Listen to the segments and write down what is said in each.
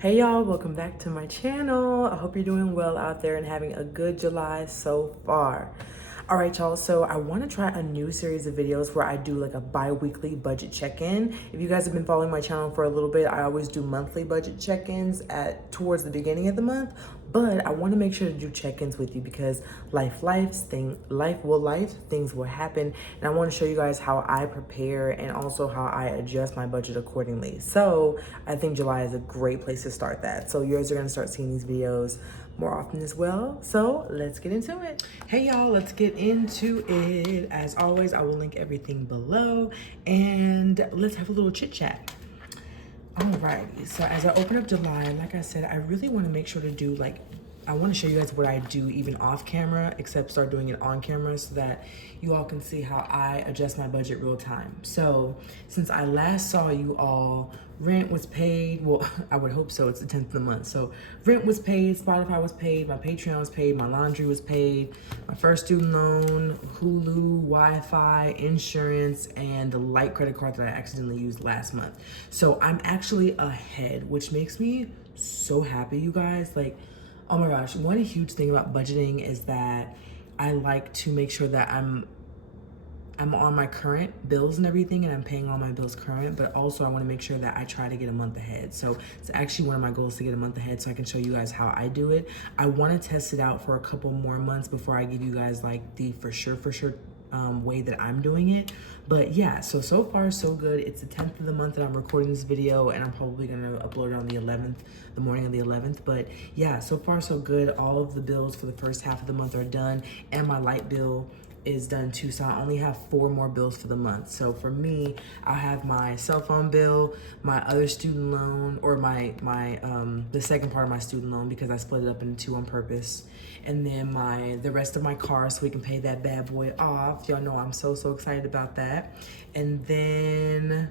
Hey y'all, welcome back to my channel. I hope you're doing well out there and having a good July so far. All right, y'all, so I want to try a new series of videos where I do like a bi-weekly budget check-in. If you guys have been following my channel for a little bit, I always do monthly budget check-ins at towards the beginning of the month, but I want to make sure to do check-ins with you because life will life, things will happen, and I want to show you guys how I prepare and also how I adjust my budget accordingly. So I think July is a great place to start that. So you guys are going to start seeing these videos more often as well. So let's get into it. Hey y'all, let's get into it. As always, I will link everything below and let's have a little chit chat. Alrighty, so as I open up July, like I said, I really want to make sure to do I want to show you guys what I do even off camera, except start doing it on camera so that you all can see how I adjust my budget real time. So since I last saw you all, rent was paid. Well, I would hope so. It's the 10th of the month. So rent was paid, Spotify was paid, my Patreon was paid, my laundry was paid, my first student loan, Hulu, Wi-Fi, insurance, and the light credit card that I accidentally used last month. So I'm actually ahead, which makes me so happy, you guys. Like, oh my gosh, one huge thing about budgeting is that I like to make sure that I'm on my current bills and everything, and I'm paying all my bills current, but also I want to make sure that I try to get a month ahead. So it's actually one of my goals to get a month ahead so I can show you guys how I do it. I want to test it out for a couple more months before I give you guys like the for sure way that I'm doing it. But yeah, so far so good. It's the 10th of the month that I'm recording this video, and I'm probably gonna upload it on the 11th, the morning of the 11th. But yeah, so far so good. All of the bills for the first half of the month are done, and my light bill is done too, so I only have 4 more bills for the month. So for me, I'll have my cell phone bill, my other student loan, or my the second part of my student loan, because I split it up into 2 on purpose, and then the rest of my car so we can pay that bad boy off. Y'all know I'm so excited about that. And then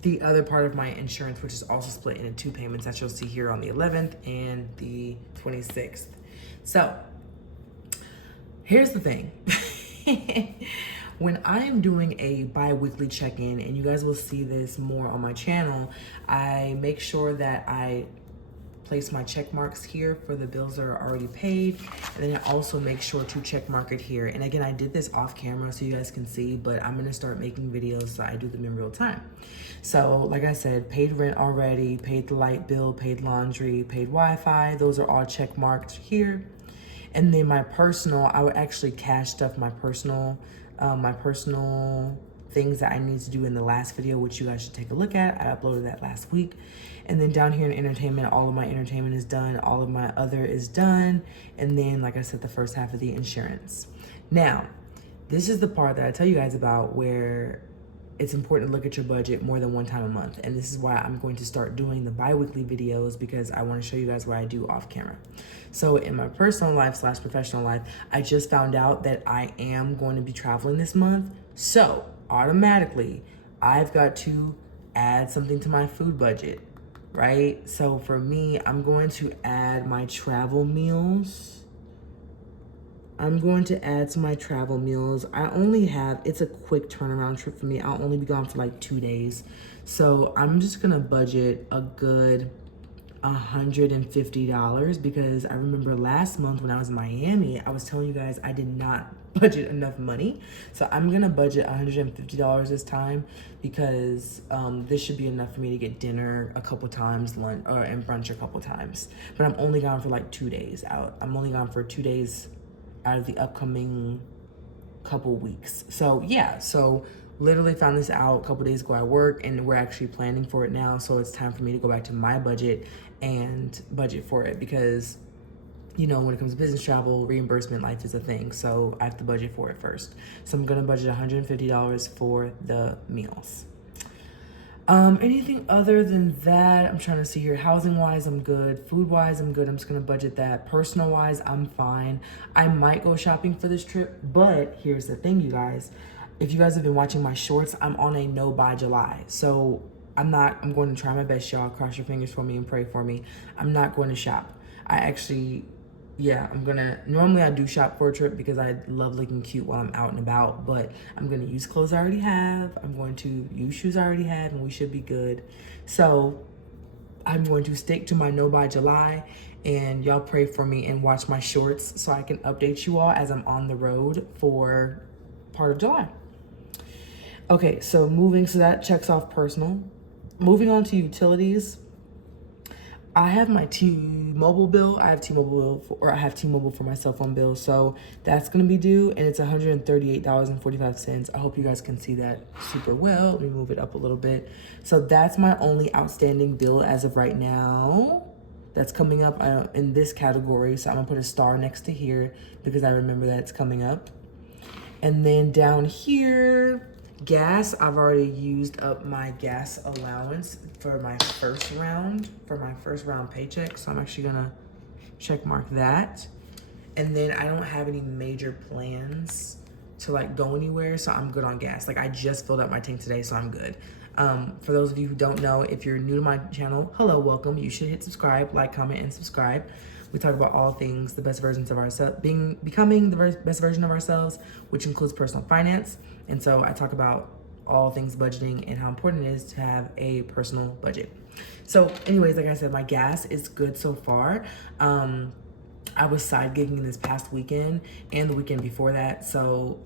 the other part of my insurance, which is also split into 2 payments that you'll see here on the 11th and the 26th. So here's the thing. When I am doing a bi-weekly check-in, and you guys will see this more on my channel, I make sure that I place my check marks here for the bills that are already paid, and then I also make sure to check mark it here. And again, I did this off camera so you guys can see, but I'm gonna start making videos so I do them in real time. So like I said, paid rent already, paid the light bill, paid laundry, paid Wi-Fi. Those are all check marked here. And then my personal, I would actually cash stuff my personal things that I need to do in the last video, which you guys should take a look at. I uploaded that last week. And then down here in entertainment, all of my entertainment is done. All of my other is done. And then, like I said, the first half of the insurance. Now, this is the part that I tell you guys about where it's important to look at your budget more than one time a month. And this is why I'm going to start doing the bi-weekly videos, because I want to show you guys what I do off camera. So in my personal life / professional life, I just found out that I am going to be traveling this month. So automatically, I've got to add something to my food budget, right? So for me, I'm going to add my travel meals. I'm going to add to my travel meals. It's a quick turnaround trip for me. I'll only be gone for like 2 days. So I'm just gonna budget a good $150, because I remember last month when I was in Miami, I was telling you guys I did not budget enough money. So I'm gonna budget $150 this time, because this should be enough for me to get dinner a couple times, lunch, and brunch a couple times. But I'm only gone for like 2 days out. I'm only gone for 2 days out of the upcoming couple weeks. So yeah, so literally found this out a couple days ago at work, and we're actually planning for it now. So it's time for me to go back to my budget and budget for it, because you know, when it comes to business travel, reimbursement, life is a thing. So I have to budget for it first. So I'm gonna budget $150 for the meals. Anything other than that, I'm trying to see here. Housing wise, I'm good. Food wise, I'm good. I'm just gonna budget that. Personal wise, I'm fine. I might go shopping for this trip, but here's the thing, you guys. If you guys have been watching my shorts, I'm on a no buy July. So I'm going to try my best, y'all. Cross your fingers for me and pray for me. I'm not going to shop. Normally I do shop for a trip because I love looking cute while I'm out and about, but I'm gonna use clothes I already have. I'm going to use shoes I already have, and we should be good. So I'm going to stick to my no by July, and y'all pray for me and watch my shorts so I can update you all as I'm on the road for part of July. Okay, so that checks off personal. Moving on to utilities. I have my T-Mobile bill. I have T-Mobile for my cell phone bill. So that's going to be due, and it's $138.45. I hope you guys can see that super well. Let me move it up a little bit. So that's my only outstanding bill as of right now. That's coming up in this category. So I'm going to put a star next to here because I remember that it's coming up. And then down here, gas, I've already used up my gas allowance for my first round paycheck. So I'm actually gonna check mark that. And then I don't have any major plans to like go anywhere, so I'm good on gas. Like I just filled up my tank today, so I'm good. For those of you who don't know, if you're new to my channel, hello, welcome. You should hit subscribe, like, comment, and subscribe. We talk about all things, the best versions of ourselves, becoming the best version of ourselves, which includes personal finance. And so I talk about all things budgeting and how important it is to have a personal budget. So anyways, like I said, my gas is good so far. I was side gigging this past weekend and the weekend before that. So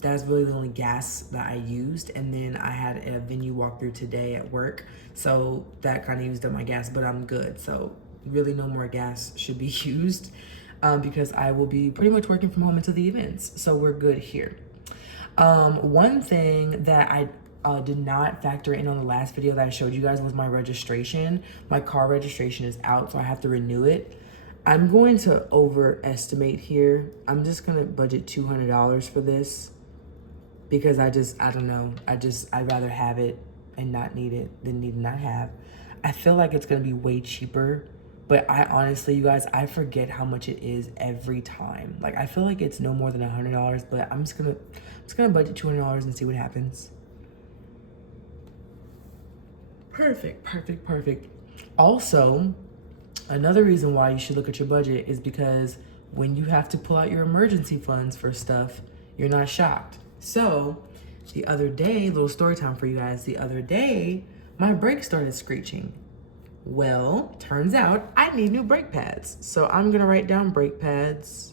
that's really the only gas that I used. And then I had a venue walkthrough today at work. So that kind of used up my gas, but I'm good. So really no more gas should be used because I will be pretty much working from home until the events. So we're good here. One thing that I did not factor in on the last video that I showed you guys was my registration. My car registration is out, so I have to renew it. I'm going to overestimate here. I'm just gonna budget $200 for this because I don't know. I'd rather have it and not need it than need to not have. I feel like it's gonna be way cheaper, but I honestly, you guys, I forget how much it is every time. Like I feel like it's no more than $100, but I'm just gonna budget $200 and see what happens. Perfect. Also, another reason why you should look at your budget is because when you have to pull out your emergency funds for stuff, you're not shocked. So the other day, little story time for you guys, the other day, my brake started screeching. Well, turns out I need new brake pads. So I'm gonna write down brake pads.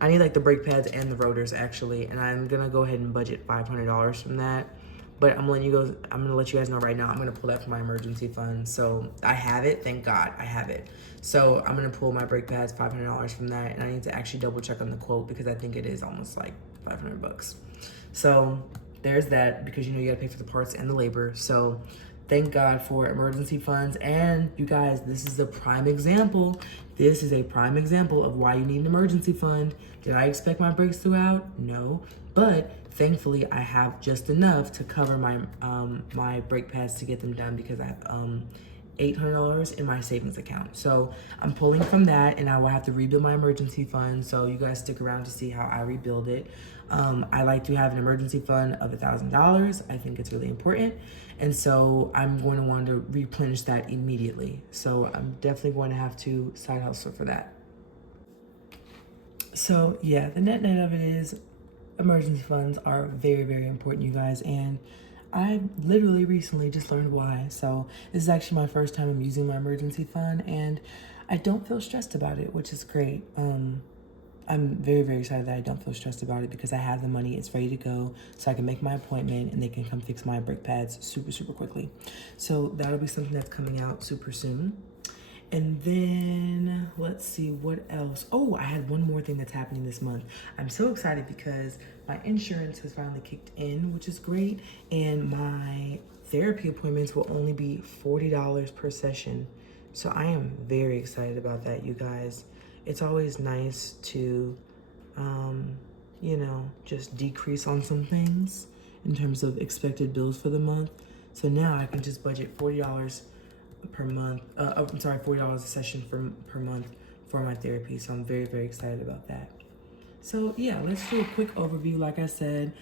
I need like the brake pads and the rotors actually, and I'm gonna go ahead and budget $500 from that. But I'm gonna let you guys know right now, I'm gonna pull that from my emergency fund. So I have it, thank God, I have it. So I'm gonna pull my brake pads, $500 from that, and I need to actually double check on the quote because I think it is almost like 500 bucks. So there's that, because you gotta pay for the parts and the labor. So thank God for emergency funds. And you guys, this is a prime example. This is a prime example of why you need an emergency fund. Did I expect my brakes to go out? No, but thankfully I have just enough to cover my my brake pads to get them done because I have $800 in my savings account. So I'm pulling from that, and I will have to rebuild my emergency fund. So you guys stick around to see how I rebuild it. I like to have an emergency fund of $1,000. I think it's really important. And so I'm going to want to replenish that immediately. So I'm definitely going to have to side hustle for that. So yeah, the net of it is emergency funds are very, very important, you guys. And I literally recently just learned why. So this is actually my first time I'm using my emergency fund, and I don't feel stressed about it, which is great. I'm very, very excited that I don't feel stressed about it because I have the money, it's ready to go, so I can make my appointment and they can come fix my brake pads super, super quickly. So that'll be something that's coming out super soon. And then let's see what else. Oh, I had one more thing that's happening this month. I'm so excited because my insurance has finally kicked in, which is great. And my therapy appointments will only be $40 per session. So I am very excited about that, you guys. It's always nice to, just decrease on some things in terms of expected bills for the month. So now I can just budget $40 per month. $40 a session per month for my therapy. So I'm very, very excited about that. So yeah, let's do a quick overview. Like I said,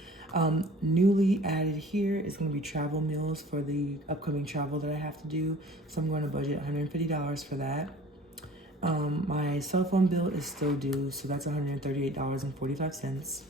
newly added here is going to be travel meals for the upcoming travel that I have to do. So I'm going to budget $150 for that. My cell phone bill is still due, so that's $138.45.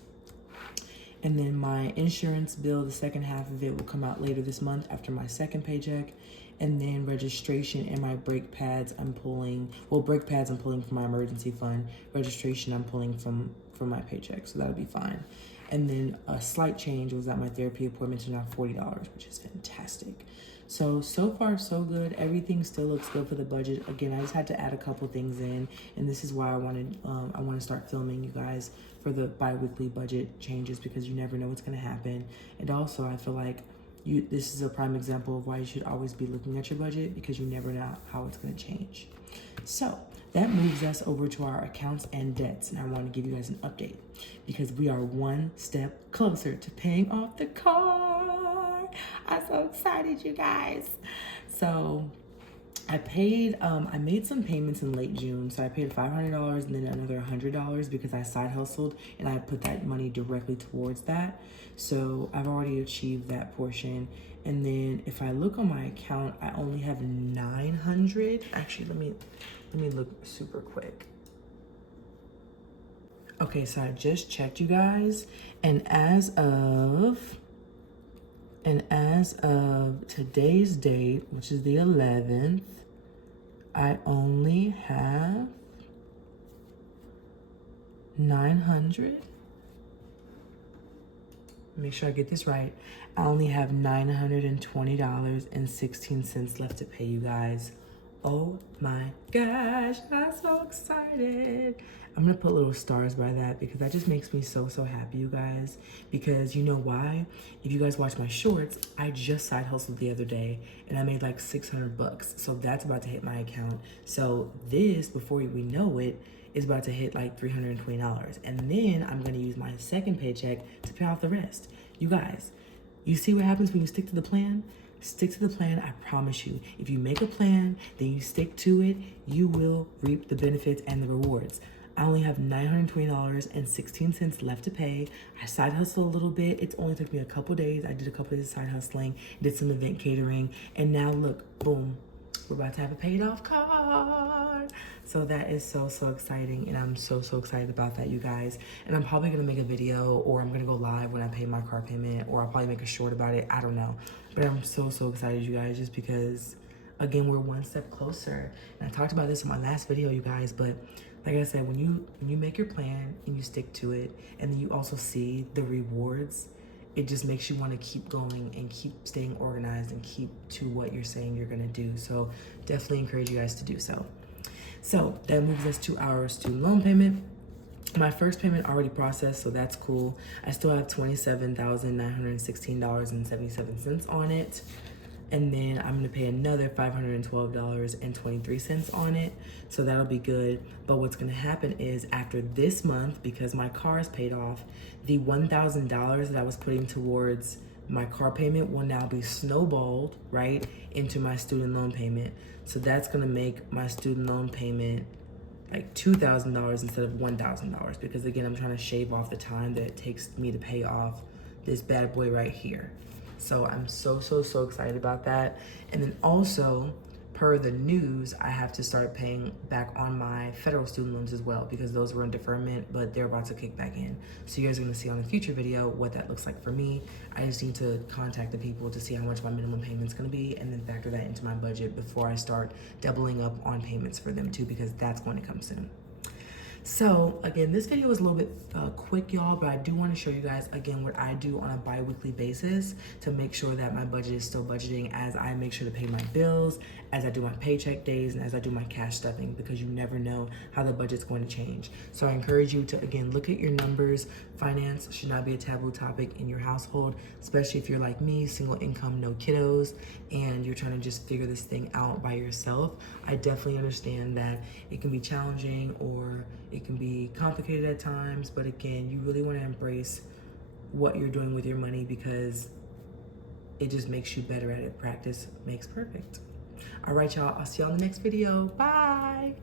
And then my insurance bill, the second half of it will come out later this month after my second paycheck. And then registration and my brake pads I'm pulling, well, brake pads I'm pulling from my emergency fund. Registration I'm pulling from my paycheck, so that'll be fine. And then a slight change was that my therapy appointments are now $40, which is fantastic. So far so good. Everything still looks good for the budget. Again, I just had to add a couple things in, and this is why I want to start filming you guys for the bi-weekly budget changes, because you never know what's going to happen. And also I feel like this is a prime example of why you should always be looking at your budget, because you never know how it's going to change. So that moves us over to our accounts and debts, and I want to give you guys an update because we are one step closer to paying off the car. I'm so excited, you guys. So I made some payments in late June. So I paid $500 and then another $100 because I side hustled and I put that money directly towards that. So I've already achieved that portion. And then if I look on my account, I only have 900. Actually, let me look super quick. Okay, so I just checked, you guys, and as of today's date, which is the 11th, I only have 900. Make sure I get this right. I only have $920.16 left to pay, you guys. Oh my gosh, I'm so excited. I'm gonna put little stars by that because that just makes me so happy, you guys. Because you know why? If you guys watch my shorts, I just side hustled the other day and I made like 600 bucks. So that's about to hit my account. So this, before we know it, is about to hit like $320. And then I'm gonna use my second paycheck to pay off the rest. You guys, you see what happens when you stick to the plan? Stick to the plan, I promise you. If you make a plan, then you stick to it, you will reap the benefits and the rewards. I only have $920.16 left to pay. I side hustle a little bit. It only took me a couple days. I did a couple days of side hustling, did some event catering, and now look, boom, we're about to have a paid off car. So that is so exciting, and I'm so excited about that, you guys. And I'm probably gonna make a video, or I'm gonna go live when I pay my car payment, or I'll probably make a short about it, I don't know. But I'm so excited, you guys, just because, again, we're one step closer. And I talked about this in my last video, you guys, but like I said, when you make your plan and you stick to it, and then you also see the rewards, it just makes you want to keep going and keep staying organized and keep to what you're saying you're gonna do. So definitely encourage you guys to do so. So that moves us to our student loan payment. My first payment already processed, so that's cool. I still have $27,916.77 on it. And then I'm gonna pay another $512.23 on it. So that'll be good. But what's gonna happen is after this month, because my car is paid off, the $1,000 that I was putting towards my car payment will now be snowballed, right, into my student loan payment. So that's gonna make my student loan payment like $2,000 instead of $1,000, because again, I'm trying to shave off the time that it takes me to pay off this bad boy right here. So I'm so excited about that. And then also, per the news, I have to start paying back on my federal student loans as well, because those were in deferment, but they're about to kick back in. So you guys are gonna see on a future video what that looks like for me. I just need to contact the people to see how much my minimum payment's gonna be, and then factor that into my budget before I start doubling up on payments for them too, because that's going to come soon. So again, this video was a little bit quick, y'all, but I do want to show you guys again what I do on a bi-weekly basis to make sure that my budget is still budgeting, as I make sure to pay my bills, as I do my paycheck days, and as I do my cash stuffing, because you never know how the budget's going to change. So I encourage you to, again, look at your numbers. Finance should not be a taboo topic in your household, especially if you're like me, single income, no kiddos, and you're trying to just figure this thing out by yourself. I definitely understand that it can be challenging, or it can be complicated at times, but again, you really want to embrace what you're doing with your money, because it just makes you better at it. Practice makes perfect. All right, y'all, I'll see y'all in the next video. Bye.